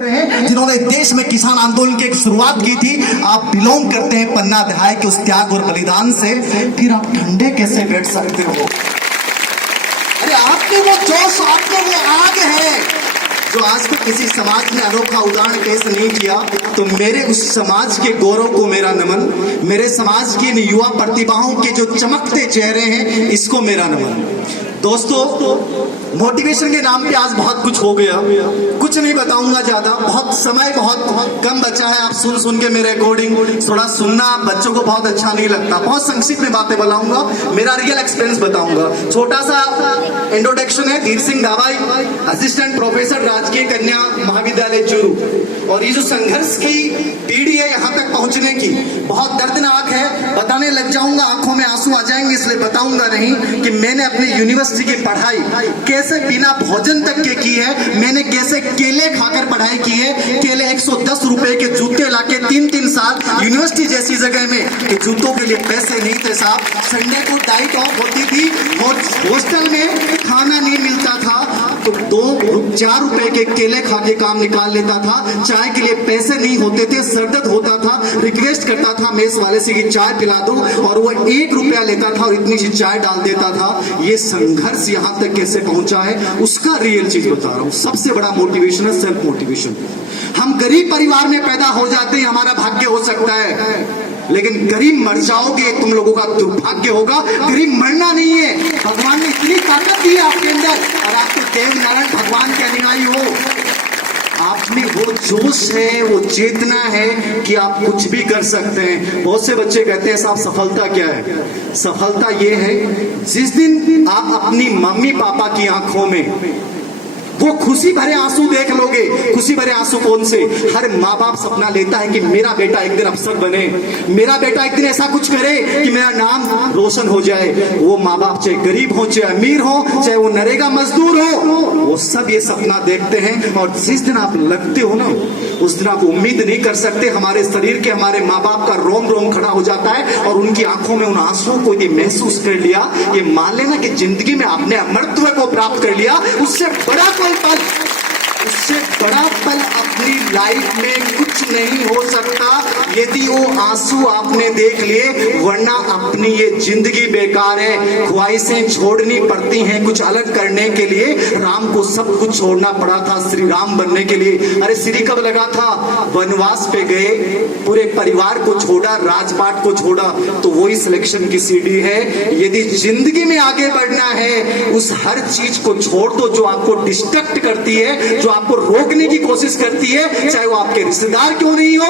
जिन्होंने देश में किसान आंदोलन की एक शुरुआत की थी। आप बिलोंग करते हैं पन्ना अध्याय के उस त्याग और बलिदान से, फिर आप ठंडे कैसे बैठ सकते हो? अरे आपके वो जोश, आपके वो आग है जो आज तक किसी समाज ने अनोखा उदाहरण पेश नहीं किया। तो मेरे उस समाज के गौरव को मेरा नमन, मेरे समाज की इन युवा प्रतिभाओं के जो चमकते चेहरे हैं, इसको मेरा नमन। दोस्तों, मोटिवेशन के नाम पे आज बहुत कुछ हो गया, कुछ नहीं बताऊंगा ज्यादा, बहुत समय बहुत कम बचा है। आप सुन के मेरे अकॉर्डिंग थोड़ा सुनना बच्चों को बहुत अच्छा नहीं लगता। बहुत संक्षिप्त में बातें बताऊंगा, मेरा रियल एक्सपीरियंस बताऊंगा। छोटा सा इंट्रोडक्शन है। धीर सिंह दावाई, असिस्टेंट प्रोफेसर, राजकीय कन्या महाविद्यालय चूरू। और ये जो संघर्ष की पीढ़ी है यहाँ तक पहुंचने की, बहुत दर्दनाक है। बताने लग जाऊंगा, आंखों में आंसू आ जाएंगे, इसलिए बताऊंगा नहीं कि मैंने अपनी यूनिवर्सिटी की पढ़ाई कैसे बिना भोजन तक के की है। मैंने कैसे केले खाकर पढ़ाई की है। केले 110 रुपए के जूते लाके 3-3 साल यूनिवर्सिटी जैसी जगह में, कि जूतों के लिए पैसे नहीं थे साहब। संडे को डाइट ऑफ होती थी, हॉस्टल में खाना नहीं मिलता था, तो 2-4 रुपए के केले खा के काम निकाल लेता था। चाय के लिए पैसे नहीं होते थे, सरदर्द होता था, रिक्वेस्ट करता था मेस वाले से कि चाय पिला दो, और वो 1 रुपया लेता था और इतनी सी चाय डाल देता था। ये संघर्ष यहाँ तक कैसे पहुंचा है, उसका रियल चीज बता रहा हूं। सबसे बड़ा मोटिवेशन है सेल्फ मोटिवेशन। हम गरीब परिवार में पैदा हो जाते हैं, हमारा भाग्य हो सकता है, लेकिन गरीब मर जाओगे तुम लोगों का दुर्भाग्य होगा। गरीब मरना नहीं है, भगवान ने इतनी ताकत दी है आपके अंदर, और आप तो देव नारायण भगवान के अनुयायी हो। आप में वो जोश है, वो चेतना है कि आप कुछ भी कर सकते हैं। बहुत से बच्चे कहते हैं साहब सफलता क्या है? सफलता ये है जिस दिन आप अपनी मम्मी पापा की आंखों में वो खुशी भरे आंसू देख लोगे। खुशी भरे आंसू कौन से? हर माँ बाप सपना लेता है कि मेरा बेटा एक दिन अफसर बने, मेरा बेटा एक दिन ऐसा कुछ करे कि मेरा नाम रोशन हो जाए। वो माँ बाप चाहे गरीब हो, चाहे अमीर हो, चाहे वो नरेगा मजदूर हो, वो सब ये सपना देखते हैं। और जिस दिन आप लगते हो ना, उस दिन आप उम्मीद नहीं कर सकते। हमारे शरीर के, हमारे माँ बाप का रोम रोम खड़ा हो जाता है, और उनकी आंखों में उन आंसुओं को ये महसूस कर लिया, ये मान लेना कि जिंदगी में आपने अमरत्व को प्राप्त कर लिया। उससे बड़ा उससे बड़ा पल अपनी लाइफ में कुछ नहीं हो सकता यदि वो आंसू आपने देख लिए, वरना अपनी ये जिंदगी बेकार है। ख्वाहिशें छोड़नी पड़ती हैं कुछ अलग करने के लिए। राम को सब कुछ छोड़ना पड़ा था श्री राम बनने के लिए। अरे श्री कब लगा था? वनवास पे गए, पूरे परिवार को छोड़ा, राजपाट को छोड़ा, तो वही सिलेक्शन की सीढ़ी है। यदि जिंदगी में आगे बढ़ना है, उस हर चीज को छोड़ दो जो आपको डिस्ट्रैक्ट करती है, जो आपको रोकने की कोशिश करती है। चाहे वो आपके रिश्तेदार क्यों नहीं हो,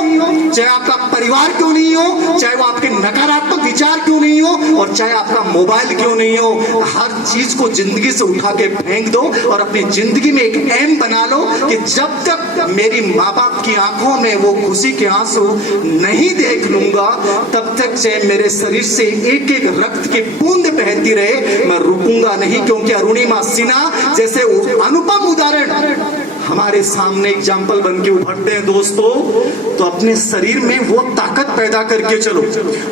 चाहे आपका परिवार क्यों नहीं हो, चाहे वो आपके नकारात्मक विचार क्यों नहीं हो, और चाहे आपका मोबाइल क्यों नहीं हो। हर चीज को जिंदगी से उठा के फेंक दो और अपनी जिंदगी में एक एम बना लो कि जब तक मेरी माँ बाप की आंखों में वो खुशी के आंसू नहीं देख लूंगा, तब तक चाहे मेरे शरीर से एक एक रक्त की बूंद बहती रहे, मैं रुकूंगा नहीं। क्योंकि अरुणिमा सिन्हा जैसे अनुपम उदाहरण हमारे सामने एग्जाम्पल बन के उभरते हैं दोस्तों। तो अपने शरीर में वो ताकत पैदा करके चलो,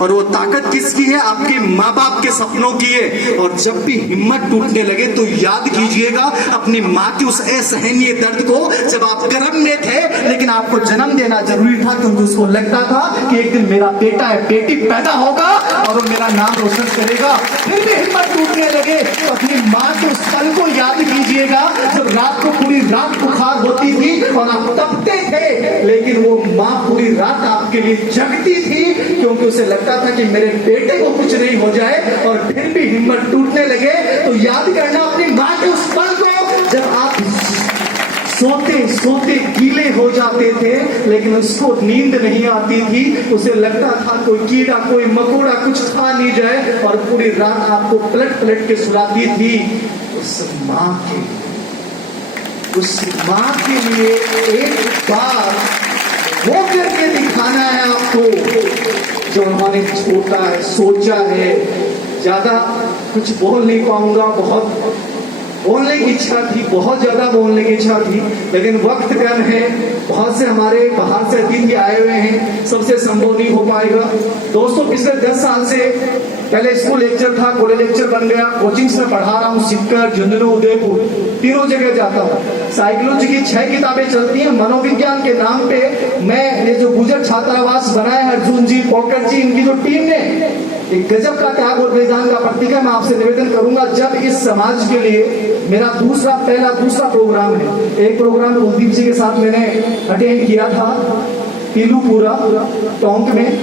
और वो ताकत किसकी है? आपके माँ बाप के सपनों की है। और जब भी हिम्मत टूटने लगे तो याद कीजिएगा अपनी माँ की उस असहनीय दर्द को, जब आप गर्भ में थे लेकिन आपको जन्म देना जरूरी था, क्योंकि उसको लगता था कि एक दिन मेरा बेटा है, बेटी पैदा होगा और वो मेरा नाम रोशन करेगा। फिर भी हिम्मत टूटने लगे तो अपनी माँ के उस पल को याद कीजिएगा, जब रात को पूरी रात बुखार होती थी और आप तपते थे, लेकिन वो माँ पूरी रात आपके लिए जगती थी, क्योंकि उसे लगता था कि मेरे बेटे को कुछ नहीं हो जाए। और फिर भी हिम्मत टूटने लगे तो याद करना अपनी माँ के उस पल को, जब आप सोते सोते गीले हो जाते थे, लेकिन उसको नींद नहीं आती थी। उसे लगता था कोई कीड़ा, कोई मकोड़ा कुछ खा नहीं जाए, और पूरी रात आपको पलट पलट के सुलाती थी। उस माँ के लिए एक बार वो करके दिखाना है आपको जो उन्होंने छोटा है, सोचा है। ज्यादा कुछ बोल नहीं पाऊंगा, बोलने की इच्छा थी, बहुत ज्यादा बोलने की इच्छा थी, लेकिन वक्त कम है। बहुत से हमारे बाहर से अतिथि आए हुए हैं, सबसे संभव नहीं हो पाएगा। दोस्तों, पिछले 10 साल से पहले स्कूल लेक्चर था, कॉलेज लेक्चर बन गया, कोचिंग्स में पढ़ा रहा हूँ, सिक्कर, झुंझुनू, उदयपुर, तीनों जगह जाता हूँ। साइकोलॉजी की 6 किताबें चलती हैं। मनोविज्ञान के नाम पे मैं ये जो गुजर छात्रावास बनाया है, अर्जुन जी, पोकर जी, इनकी जो टीम ने एक गजब का त्याग और बलिदान का प्रतीक है। मैं आपसे निवेदन करूंगा, जब इस समाज के लिए मेरा दूसरा प्रोग्राम है, एक प्रोग्राम कुलदीप जी के साथ मैंने अटेंड किया था, पीलूपुरा टोंक में।